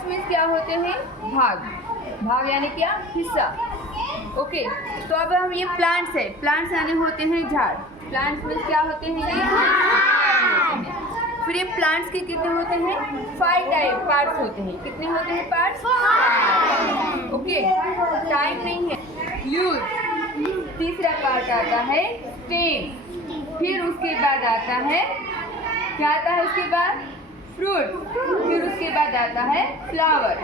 Parts means क्या होते हैं? भाग। भाग यानी क्या? हिस्सा। ओके, तो अब हम ये प्लांट्स है, प्लांट्स यानी होते हैं झाड़। प्लांट्स मीन्स क्या होते हैं? ये झाड़। फिर ये प्लांट्स के कितने होते हैं? 5 टाइप पार्ट्स होते हैं। कितने होते हैं पार्ट्स? ओके, टाइम नहीं है। लीव्स, तीसरा पार्ट आता है स्टेम। फिर उसके बाद आता है, क्या आता है उसके बाद? फ्रूट। फिर उसके बाद आता है फ्लावर।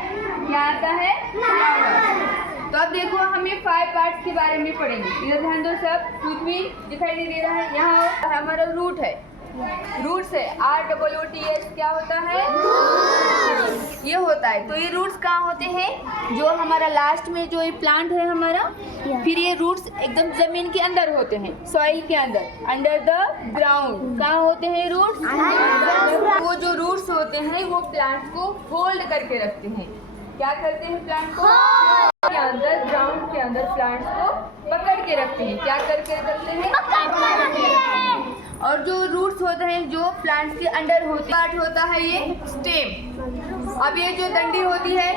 क्या आता है? फ्लावर। तो अब देखो हम ये 5 पार्ट्स के बारे में पढ़ेंगे। इधर ध्यान दो सब। पृथ्वी दिखाई नहीं दे रहा है, यहाँ हमारा रूट है। रूट्स है, ROOTS क्या होता है? ये होता है। तो ये रूट्स कहाँ होते हैं? जो हमारा लास्ट में जो ये प्लांट है हमारा, फिर ये रूट्स एकदम जमीन के अंदर होते हैं, सॉइल के अंदर, अंडर द ग्राउंड। कहाँ होते हैं रूट्स? वो जो रूट्स होते हैं वो प्लांट को होल्ड करके रखते हैं। क्या करते हैं? प्लांट को के अंदर, ग्राउंड के अंदर प्लांट्स को पकड़ के रखते हैं। क्या करके रखते हैं? और जो रूट्स होते हैं जो प्लांट्स के अंडर होते हैं, पार्ट होता है ये स्टेम। अब ये जो डंडी होती है,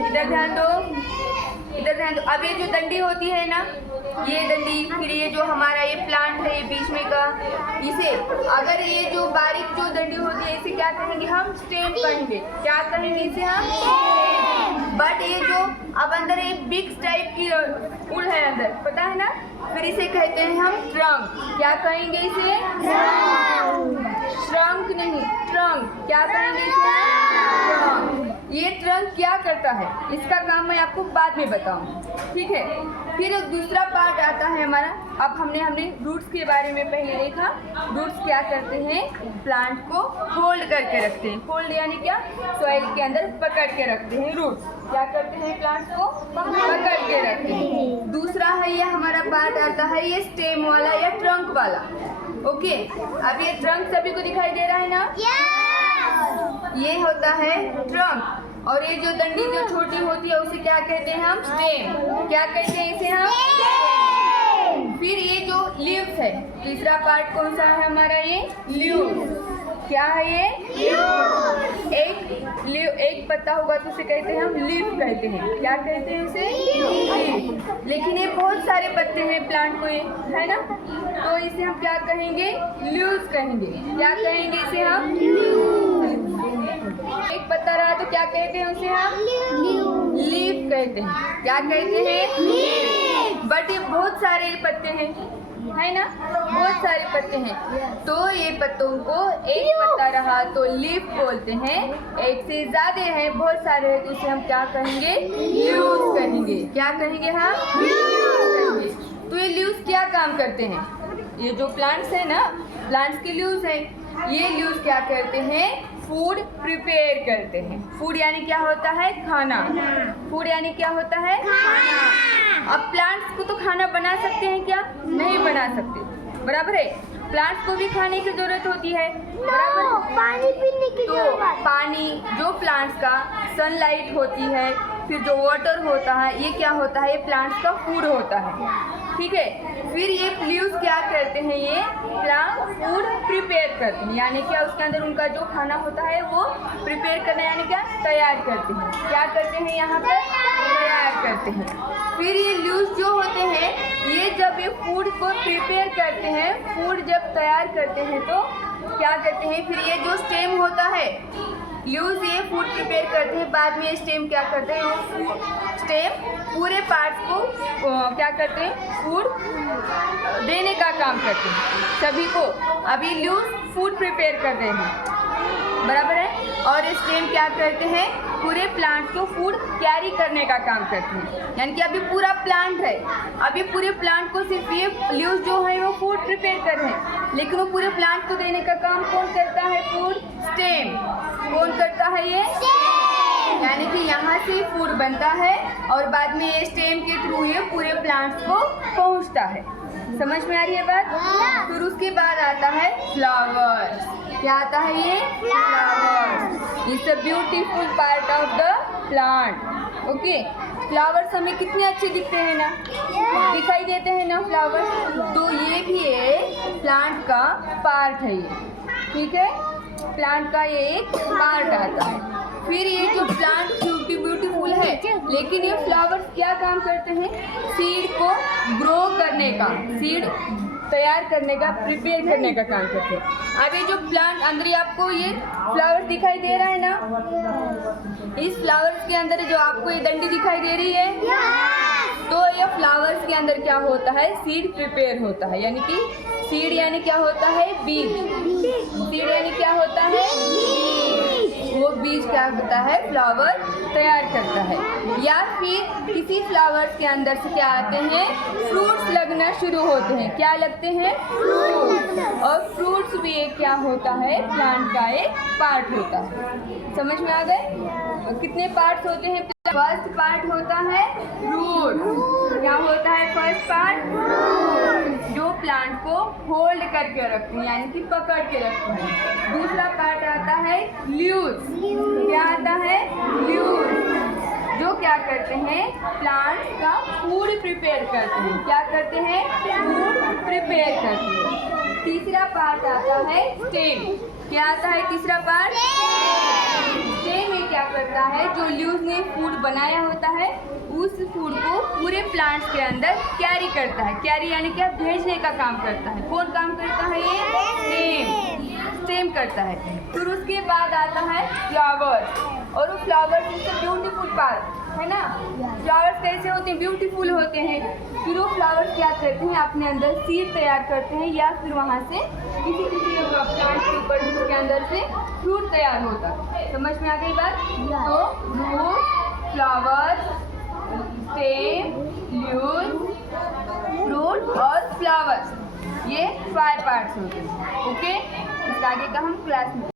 इधर ध्यान दो, इधर ध्यान दो। अब ये जो डंडी होती है ना, ये डंडी, फिर ये जो हमारा ये प्लांट है ये बीच में का, इसे अगर ये जो बारीक जो डंडी होती है इसे क्या कहेंगे हम? स्टेम कहेंगे। क्या कहेंगे इसे हम? बट ये जो अब अंदर ये बिग टाइप की फूल है अंदर, पता है ना, फिर इसे कहते हैं हम ट्रंक। क्या कहेंगे इसे? ट्रंक नहीं, ट्रंक। क्या कहेंगे इसे? ट्रंक। ये ट्रंक क्या करता है इसका काम मैं आपको बाद में बताऊंगी, ठीक है। फिर दूसरा पार्ट आता है हमारा। अब हमने रूट्स के बारे में पहले देखा। रूट्स क्या करते हैं? प्लांट को होल्ड करके रखते हैं। होल्ड यानी क्या? सॉइल के अंदर पकड़ के रखते हैं। रूट्स क्या करते हैं? प्लांट को पकड़ के रखते हैं। दूसरा है ये हमारा पार्ट आता है ये स्टेम वाला या ट्रंक वाला। ओके, अब ये ट्रंक सभी को दिखाई दे रहा है ना? ये होता है ट्रंक। और ये जो डंडी जो छोटी होती है उसे क्या कहते हैं हम? स्टेम। क्या कहते हैं इसे हम? फिर ये जो लीव्स है, तीसरा पार्ट कौन सा है हमारा? ये लीव्स। क्या है ये? एक पत्ता होगा तो उसे कहते हैं हम लीफ कहते हैं। क्या कहते हैं उसे? लीफ। लेकिन ये बहुत सारे पत्ते हैं प्लांट को, ये है ना, तो इसे हम क्या कहेंगे? लीव्स कहेंगे। क्या कहेंगे इसे हम? एक पत्ता रहा तो क्या कहते हैं उसे हम? लीफ कहते हैं। क्या कहते हैं? बट ये बहुत सारे पत्ते हैं, है ना, बहुत सारे पत्ते हैं। तो ये पत्तों को एक पत्ता रहा तो लीफ बोलते हैं, एक से ज्यादा है, बहुत सारे हैं, तो उसे हम क्या कहेंगे? लीव्स कहेंगे। क्या कहेंगे हम? लीव्स कहेंगे। तो ये लीव्स क्या काम करते हैं? ये जो प्लांट्स है ना, प्लांट्स के लीव्स है, ये लीव्स क्या करते हैं? फूड प्रिपेयर करते हैं। फूड यानी क्या होता है? खाना। फूड यानी क्या होता है? खाना। अब प्लांट्स को तो खाना बना सकते हैं क्या? नहीं बना सकते, बराबर है। प्लांट्स को भी खाने की जरूरत होती है, बराबर। पानी पीने की जरूरत। तो पानी जो प्लांट्स का सनलाइट होती है, फिर जो वाटर होता है, ये क्या होता है? ये प्लांट्स का फूड होता है, ठीक है। फिर ये लीव्स क्या करते हैं? ये प्लांट फूड प्रिपेयर करते हैं, यानी क्या उसके अंदर उनका जो खाना होता है वो प्रिपेयर करना, यानी क्या? तैयार करते हैं। क्या करते हैं? यहाँ पर तैयार करते हैं। फिर ये लीव्स जो होते हैं, ये जब ये फूड को प्रिपेयर करते हैं, फूड जब तैयार करते हैं तो क्या करते हैं? फिर ये जो स्टेम होता है, लीव्स ये फूड प्रिपेयर करते हैं, बाद में ये स्टेम क्या करते हैं? वो स्टेम पूरे पार्ट्स को क्या करते हैं? फूड देने का काम करते हैं सभी को। अभी लीव्स फूड प्रिपेयर कर रहे हैं, बराबर है। और ये स्टेम क्या करते हैं? पूरे प्लांट को फूड कैरी करने का काम करते हैं। यानी कि अभी पूरा प्लांट है, अभी पूरे प्लांट को सिर्फ ये लीव्स जो है वो फूड प्रिपेयर कर रहे हैं, लेकिन वो पूरे प्लांट को देने का काम कौन करता है? Food stem. कौन करता है? ये यानी कि यहाँ से फूड बनता है और बाद में ये स्टेम के थ्रू ये पूरे प्लांट्स को पहुँचता है। समझ में आ रही है बात? फिर उसके बाद आता है फ्लावर्स। क्या आता है? ये flowers. It's a beautiful part of the plant. Okay, flowers हमें कितने अच्छे दिखते हैं ना, दिखाई देते हैं ना फ्लावर्स। तो ये भी एक प्लांट का पार्ट है, ये ठीक है, प्लांट का ये एक पार्ट आता है। फिर ये जो प्लांट लेकिन ये फ्लावर्स क्या काम करते हैं? सीड को ग्रो करने का, सीड तैयार करने का, प्रिपेयर करने का काम करते हैं। अब ये जो प्लांट अंदर आपको ये फ्लावर्स दिखाई दे रहा है ना, इस फ्लावर्स के अंदर जो आपको ये डंडी दिखाई दे रही है, तो ये फ्लावर्स के अंदर क्या होता है? सीड प्रिपेयर होता है। यानी कि सीड यानी क्या होता है? बीज। सीड यानी क्या होता है? वो बीज क्या करता है? फ्लावर तैयार करता है। या फिर किसी फ्लावर्स के अंदर से क्या आते हैं? फ्रूट्स लगना शुरू होते हैं। क्या लगते हैं? फ्रूट्स। और फ्रूट्स भी एक क्या होता है? प्लांट का एक पार्ट होता है। समझ में आ गए? कितने पार्ट्स होते हैं? फर्स्ट पार्ट होता है रूट। क्या होता है फर्स्ट पार्ट? जो प्लांट को होल्ड करके रखते हैं, यानी कि पकड़ के रखते हैं। दूसरा पार्ट आता है लीव्स। क्या आता है? लीव्स, जो क्या करते हैं? प्लांट का फूड प्रिपेयर करते हैं। क्या करते हैं? फूड प्रिपेयर करते हैं। तीसरा पार्ट आता है स्टेम। क्या आता है तीसरा पार्ट? स्टेम में क्या करता है? जो लीव्स ने फूड बनाया होता है, उस फूड को पूरे प्लांट्स के अंदर कैरी करता है। कैरी यानी क्या? भेजने का काम करता है। कौन काम करता है? ये स्टेम। स्टेम करता है। फिर उसके बाद आता है फ्लावर्स, और वो फ्लावर्स इज ब्यूटीफुल पार्ट है ना। फ्लावर्स कैसे होते हैं? ब्यूटीफुल होते हैं। फिर वो फ्लावर्स क्या करते हैं? अपने अंदर सीड तैयार करते हैं, या फिर वहाँ से किसी प्लांट के ऊपर जिसके अंदर से फ्रूट तैयार होता है। समझ में आ गई बात? तो root, flowers, stem, leaves, fruit और फ्लावर्स, ये 5 पार्ट्स होते हैं। ओके, इसका आगे का हम क्लास में